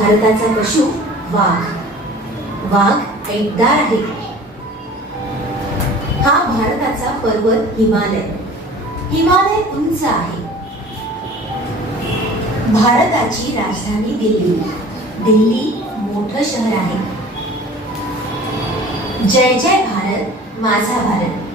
भारताचा पशु वाघ. वाघ ऐकदार आहे. हा भारताचा पर्वत हिमालय. हिमालय उंच आहे. भारताची राजधानी दिल्ली. दिल्ली मोठं शहर आहे. जय जय भारत, माझा भारत.